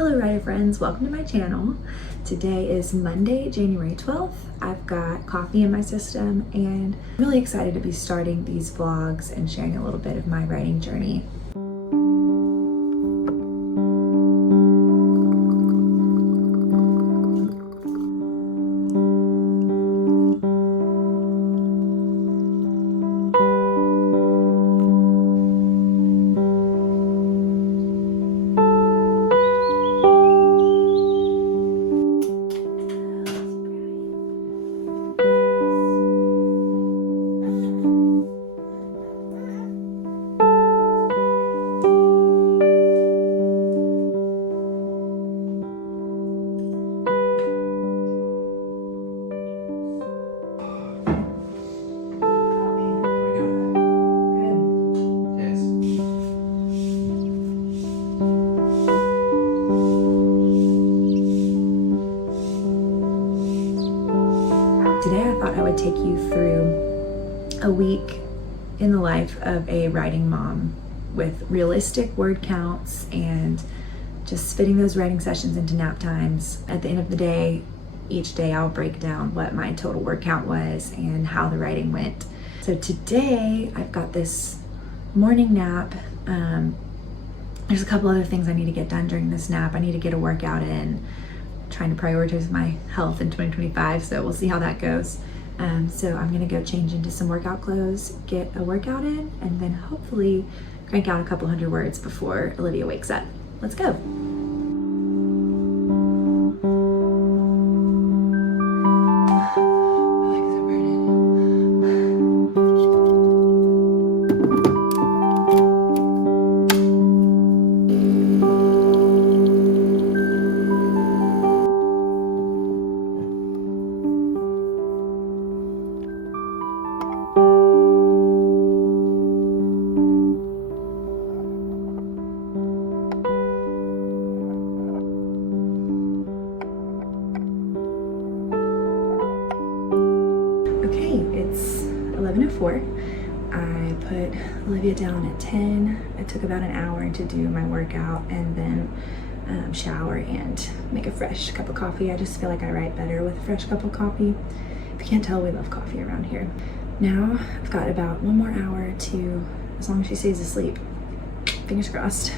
Hello writer friends, welcome to my channel. Today is Monday, January 12th. I've got coffee in my system and I'm really excited to be starting these vlogs and sharing a little bit of my writing journey. Today I thought I would take you through a week in the life of a writing mom with realistic word counts and just fitting those writing sessions into nap times. At the end of the day, each day I'll break down what my total word count was and how the writing went. So today I've got this morning nap. There's a couple other things I need to get done during this nap. I need to get a workout in. Trying to prioritize my health in 2025, so we'll see how that goes. So I'm gonna go change into some workout clothes, get a workout in, and then hopefully crank out a couple hundred words before Olivia wakes up. Let's go. Okay, it's 11:04. I put Olivia down at 10. It took about an hour to do my workout and then shower and make a fresh cup of coffee. I just feel like I write better with a fresh cup of coffee. If you can't tell, we love coffee around here. Now I've got about one more hour to, as long as she stays asleep, fingers crossed,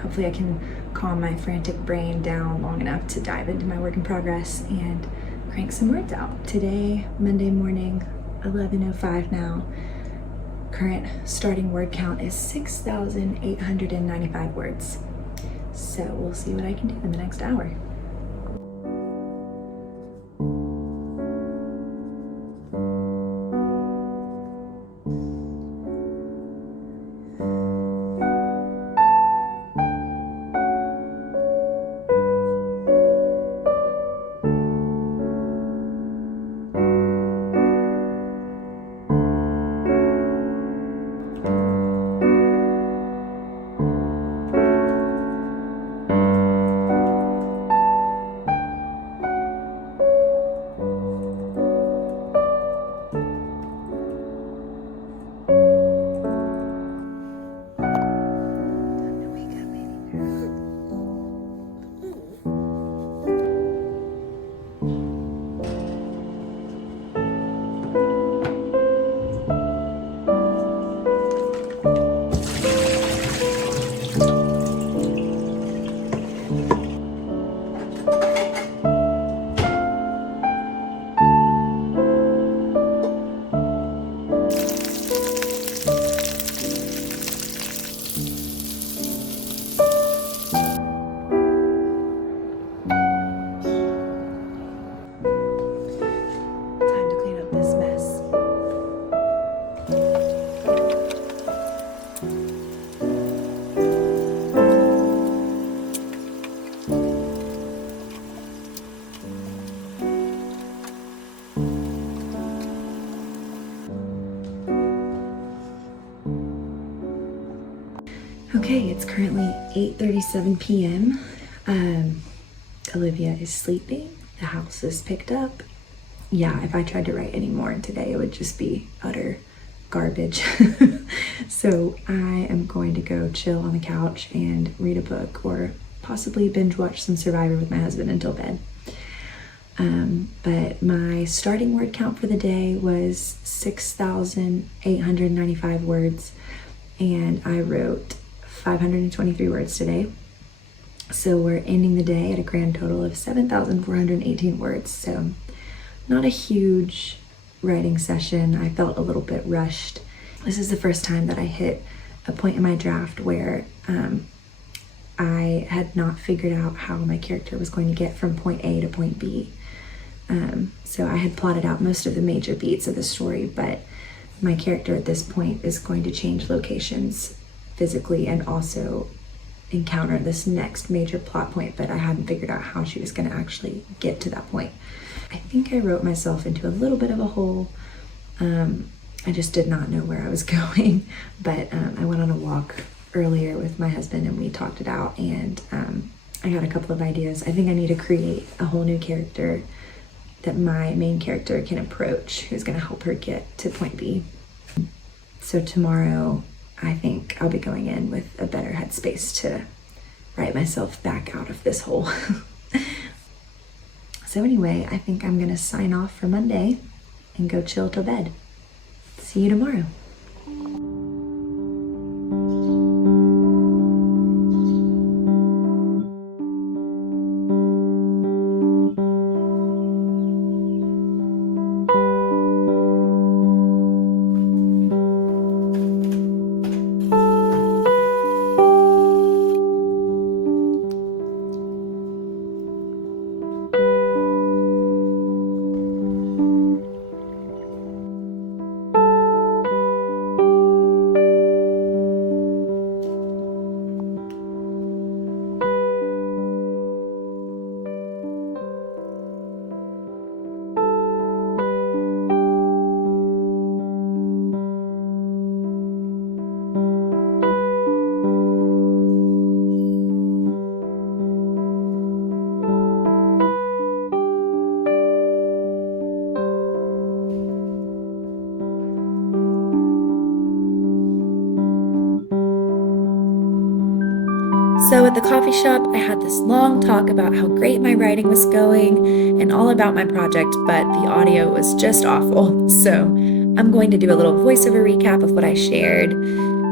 hopefully I can calm my frantic brain down long enough to dive into my work in progress and crank some words out. Today, Monday morning, 11:05 now. Current starting word count is 6,895 words. So we'll see what I can do in the next hour. Okay, it's currently 8:37 p.m. Olivia is sleeping. The house is picked up. Yeah, if I tried to write any more today, it would just be utter garbage. So I am going to go chill on the couch and read a book or possibly binge watch some Survivor with my husband until bed. But my starting word count for the day was 6,895 words, and I wrote 523 words today. So we're ending the day at a grand total of 7,418 words. So not a huge writing session. I felt a little bit rushed. This is the first time that I hit a point in my draft where I had not figured out how my character was going to get from point A to point B. So I had plotted out most of the major beats of the story, but my character at this point is going to change locations physically and also encounter this next major plot point, but I hadn't figured out how she was going to actually get to that point. I think I wrote myself into a little bit of a hole. I just did not know where I was going, but I went on a walk earlier with my husband and we talked it out, and I got a couple of ideas. I think I need to create a whole new character that my main character can approach, who's going to help her get to point B. So tomorrow, I think I'll be going in with a better headspace to write myself back out of this hole. So anyway, I think I'm going to sign off for Monday and go chill till bed. See you tomorrow. So at the coffee shop, I had this long talk about how great my writing was going and all about my project, but the audio was just awful. So I'm going to do a little voiceover recap of what I shared.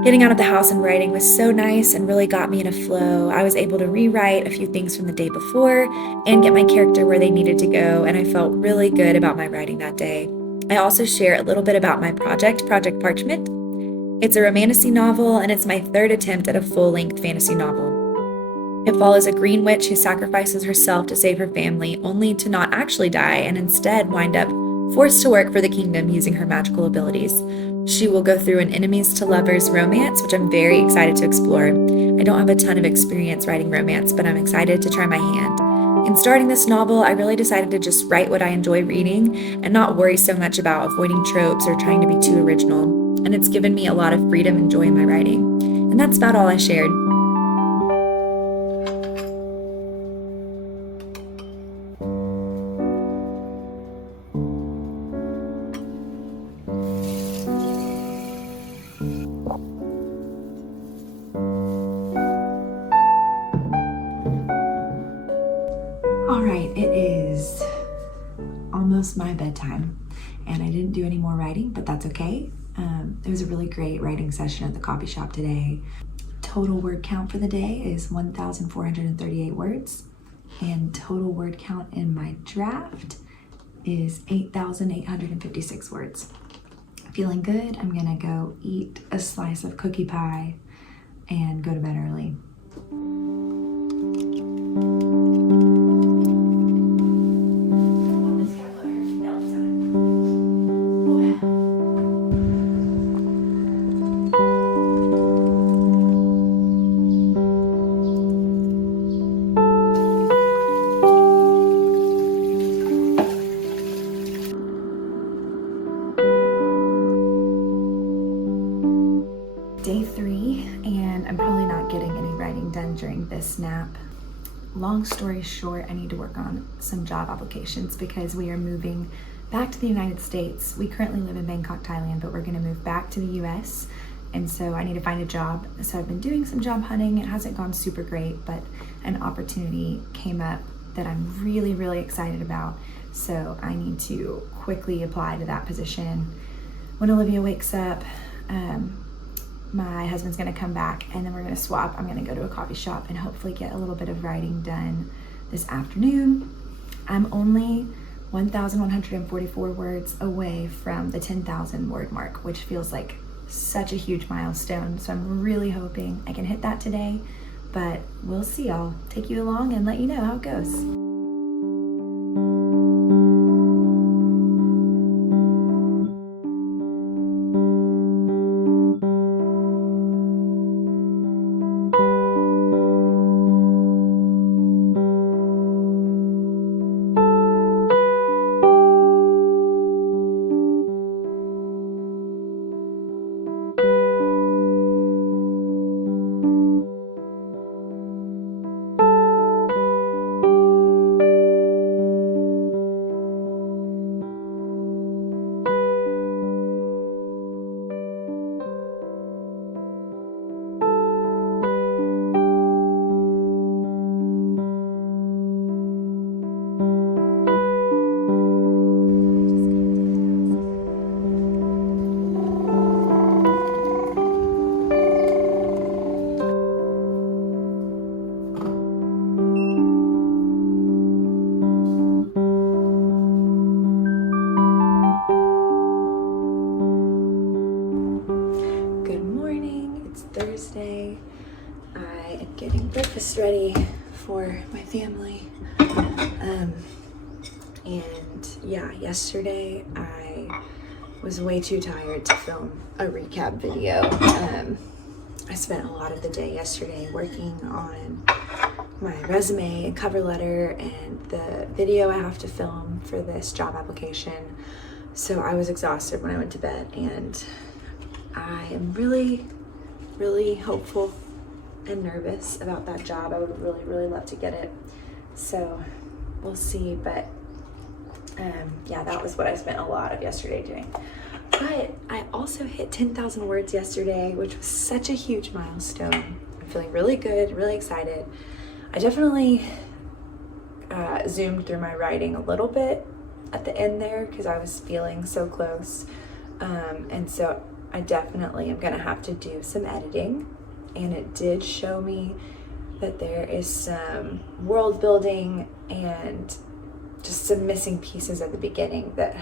Getting out of the house and writing was so nice and really got me in a flow. I was able to rewrite a few things from the day before and get my character where they needed to go, and I felt really good about my writing that day. I also share a little bit about my project, Project Parchment. It's a romantasy novel, and it's my third attempt at a full-length fantasy novel. It follows a green witch who sacrifices herself to save her family, only to not actually die and instead wind up forced to work for the kingdom using her magical abilities. She will go through an enemies to lovers romance, which I'm very excited to explore. I don't have a ton of experience writing romance, but I'm excited to try my hand. In starting this novel, I really decided to just write what I enjoy reading and not worry so much about avoiding tropes or trying to be too original. And it's given me a lot of freedom and joy in my writing. And that's about all I shared. All right, it is almost my bedtime, and I didn't do any more writing, but that's okay. It was a really great writing session at the coffee shop today. Total word count for the day is 1,438 words, and total word count in my draft is 8,856 words. Feeling good. I'm gonna go eat a slice of cookie pie and go to bed early. Day 3, and I'm probably not getting any writing done during this nap. Long story short, I need to work on some job applications because we are moving back to the United States. We currently live in Bangkok, Thailand, but we're going to move back to the US And so I need to find a job. So I've been doing some job hunting. It hasn't gone super great, but an opportunity came up that I'm really, really excited about. So I need to quickly apply to that position. When Olivia wakes up, my husband's gonna come back and then we're gonna swap. I'm gonna go to a coffee shop and hopefully get a little bit of writing done this afternoon. I'm only 1,144 words away from the 10,000 word mark, which feels like such a huge milestone. So I'm really hoping I can hit that today, but we'll see. I'll take you along and let you know how it goes. Thursday. I am getting breakfast ready for my family. And yeah, yesterday I was way too tired to film a recap video. I spent a lot of the day yesterday working on my resume and cover letter and the video I have to film for this job application. So I was exhausted when I went to bed, and I am really hopeful and nervous about that job. I would really love to get it. So we'll see, but yeah, that was what I spent a lot of yesterday doing. But I also hit 10,000 words yesterday, which was such a huge milestone. I'm feeling really good, really excited. I definitely zoomed through my writing a little bit at the end there because I was feeling so close. And so I definitely am gonna have to do some editing, and it did show me that there is some world building and just some missing pieces at the beginning that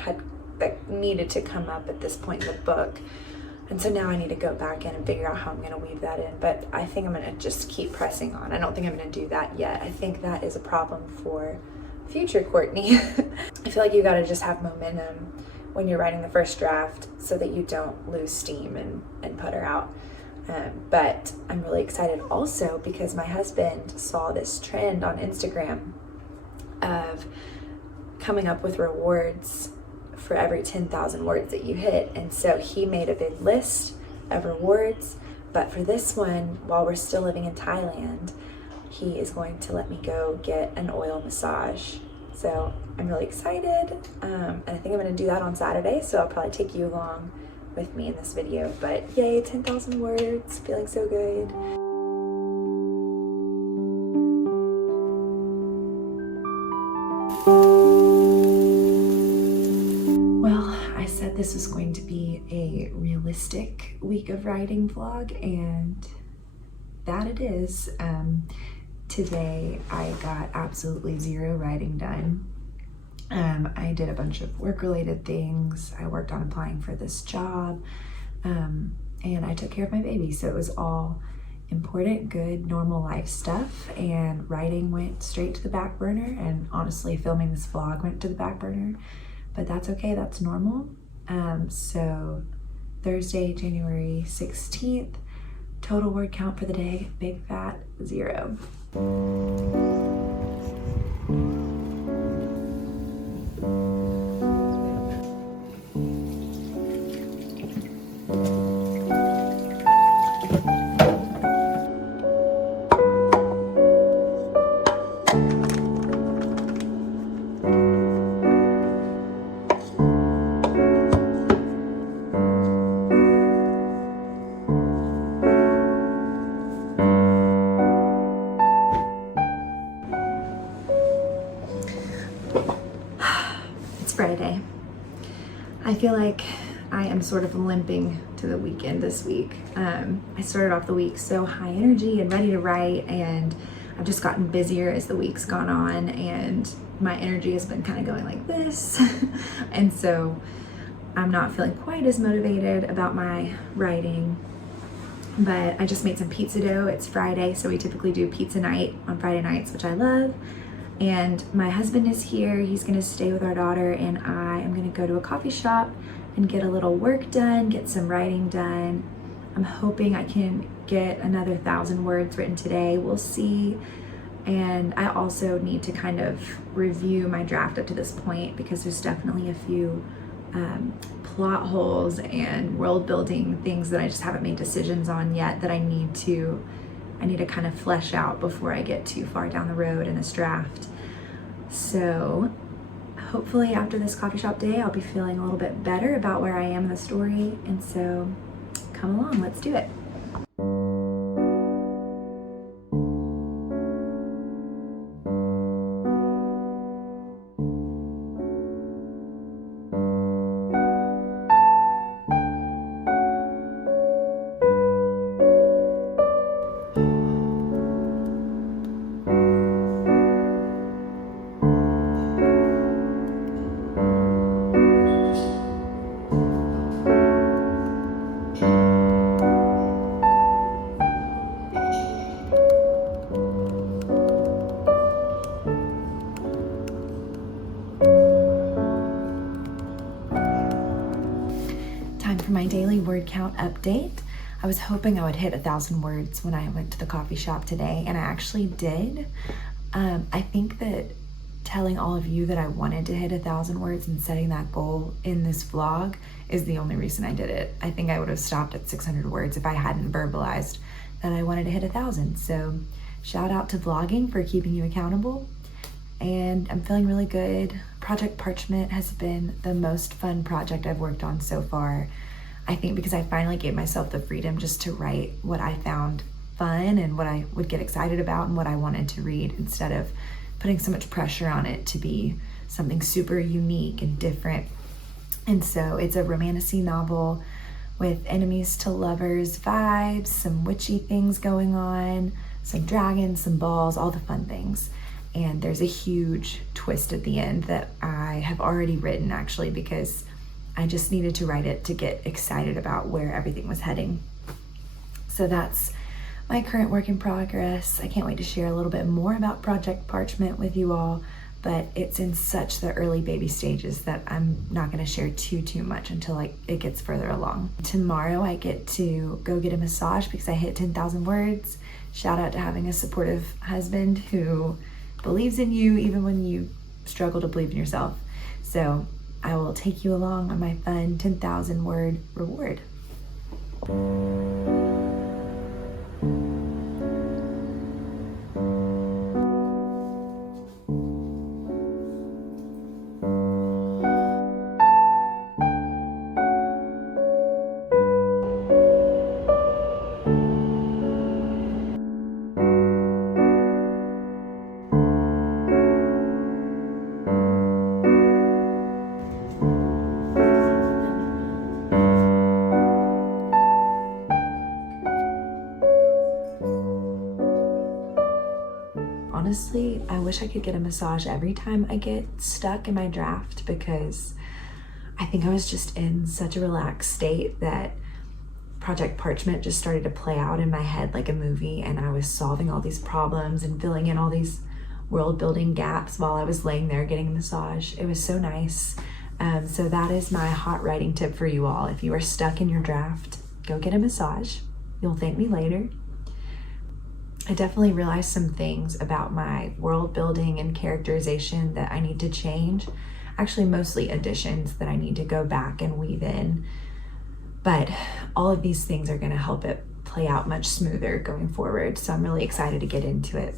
needed to come up at this point in the book. And so now I need to go back in and figure out how I'm gonna weave that in, but I think I'm gonna just keep pressing on. I don't think I'm gonna do that yet. I think that is a problem for future Courtney. I feel like you gotta just have momentum when you're writing the first draft so that you don't lose steam and putter out. But I'm really excited also because my husband saw this trend on Instagram of coming up with rewards for every 10,000 words that you hit. And so he made a big list of rewards. But for this one, while we're still living in Thailand, he is going to let me go get an oil massage. So I'm really excited, and I think I'm gonna do that on Saturday, so I'll probably take you along with me in this video. But yay, 10,000 words, feeling so good. Well, I said this was going to be a realistic week of writing vlog, and that it is. Today I got absolutely zero writing done. I did a bunch of work-related things. I worked on applying for this job, and I took care of my baby. So it was all important, good, normal life stuff, and writing went straight to the back burner, and honestly, filming this vlog went to the back burner, but that's okay, that's normal. So Thursday, January 16th, total word count for the day, big fat 0. Friday. I feel like I am sort of limping to the weekend this week. I started off the week so high energy and ready to write, and I've just gotten busier as the week's gone on, and my energy has been kind of going like this. And so I'm not feeling quite as motivated about my writing, but I just made some pizza dough. It's Friday, so we typically do pizza night on Friday nights, which I love. And my husband is here. He's gonna stay with our daughter, and I am gonna go to a coffee shop and get a little work done, get some writing done. I'm hoping I can get another 1,000 words written today. We'll see. And I also need to kind of review my draft up to this point, because there's definitely a few plot holes and world building things that I just haven't made decisions on yet that I need to kind of flesh out before I get too far down the road in this draft. So hopefully after this coffee shop day, I'll be feeling a little bit better about where I am in the story. And so come along, let's do it. For my daily word count update. I was hoping I would hit 1,000 words when I went to the coffee shop today, and I actually did. I think that telling all of you that I wanted to hit 1,000 words and setting that goal in this vlog is the only reason I did it. I think I would have stopped at 600 words if I hadn't verbalized that I wanted to hit 1,000. So shout out to vlogging for keeping you accountable. And I'm feeling really good. Project Parchment has been the most fun project I've worked on so far. I think because I finally gave myself the freedom just to write what I found fun and what I would get excited about and what I wanted to read, instead of putting so much pressure on it to be something super unique and different. And so it's a romantasy novel with enemies to lovers vibes, some witchy things going on, some dragons, some balls, all the fun things. And there's a huge twist at the end that I have already written, actually, because I just needed to write it to get excited about where everything was heading. So that's my current work in progress. I can't wait to share a little bit more about Project Parchment with you all, but it's in such the early baby stages that I'm not gonna share too much until it gets further along. Tomorrow I get to go get a massage because I hit 10,000 words. Shout out to having a supportive husband who believes in you even when you struggle to believe in yourself. So I will take you along on my fun 10,000 word reward. Honestly, I wish I could get a massage every time I get stuck in my draft, because I think I was just in such a relaxed state that Project Parchment just started to play out in my head like a movie, and I was solving all these problems and filling in all these world building gaps while I was laying there getting a massage. It was so nice. So that is my hot writing tip for you all. If you are stuck in your draft, go get a massage. You'll thank me later. I definitely realized some things about my world building and characterization that I need to change. Actually, mostly additions that I need to go back and weave in. But all of these things are going to help it play out much smoother going forward. So I'm really excited to get into it.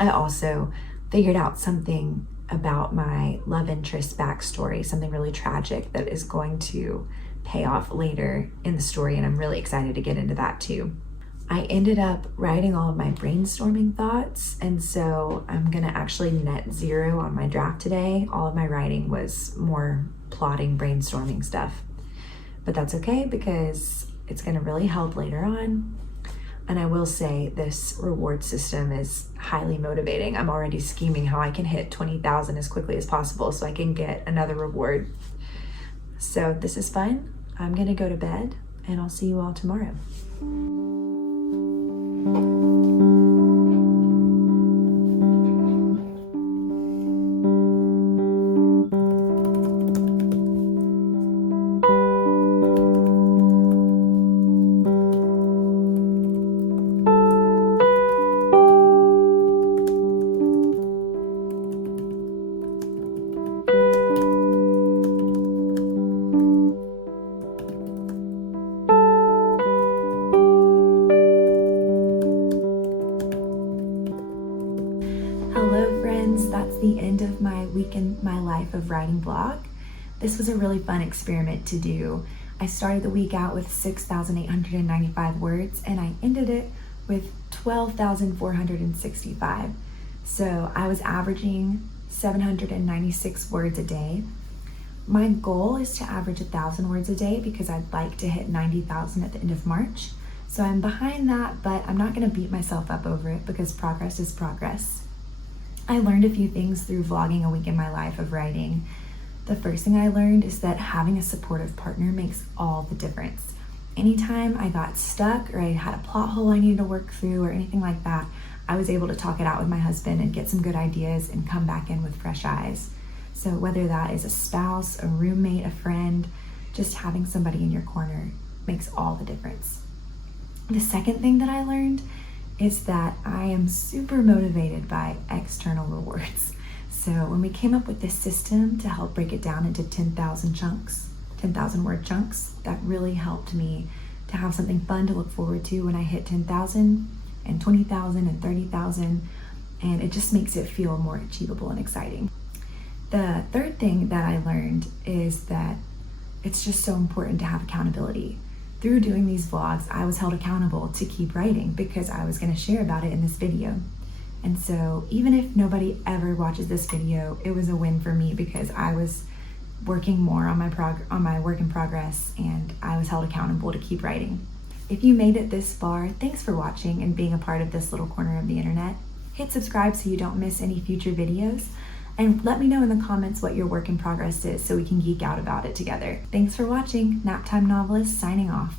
I also figured out something about my love interest backstory, something really tragic that is going to pay off later in the story. And I'm really excited to get into that too. I ended up writing all of my brainstorming thoughts, and so I'm gonna actually net zero on my draft today. All of my writing was more plotting, brainstorming stuff. But that's okay because it's gonna really help later on. And I will say this reward system is highly motivating. I'm already scheming how I can hit 20,000 as quickly as possible so I can get another reward. So this is fun. I'm gonna go to bed and I'll see you all tomorrow. Hello friends, that's the end of my week in my life of writing blog. This was a really fun experiment to do. I started the week out with 6,895 words and I ended it with 12,465. So I was averaging 796 words a day. My goal is to average 1,000 words a day because I'd like to hit 90,000 at the end of March. So I'm behind that, but I'm not gonna beat myself up over it because progress is progress. I learned a few things through vlogging a week in my life of writing. The first thing I learned is that having a supportive partner makes all the difference. Anytime I got stuck or I had a plot hole I needed to work through or anything like that, I was able to talk it out with my husband and get some good ideas and come back in with fresh eyes. So whether that is a spouse, a roommate, a friend, just having somebody in your corner makes all the difference. The second thing that I learned is that I am super motivated by external rewards. So when we came up with this system to help break it down into 10,000 chunks, 10,000 word chunks, that really helped me to have something fun to look forward to when I hit 10,000 and 20,000 and 30,000, and it just makes it feel more achievable and exciting. The third thing that I learned is that it's just so important to have accountability. Through doing these vlogs, I was held accountable to keep writing because I was going to share about it in this video. And so even if nobody ever watches this video, it was a win for me because I was working more on my work in progress and I was held accountable to keep writing. If you made it this far, thanks for watching and being a part of this little corner of the internet. Hit subscribe so you don't miss any future videos. And let me know in the comments what your work in progress is so we can geek out about it together. Thanks for watching. Naptime Novelist signing off.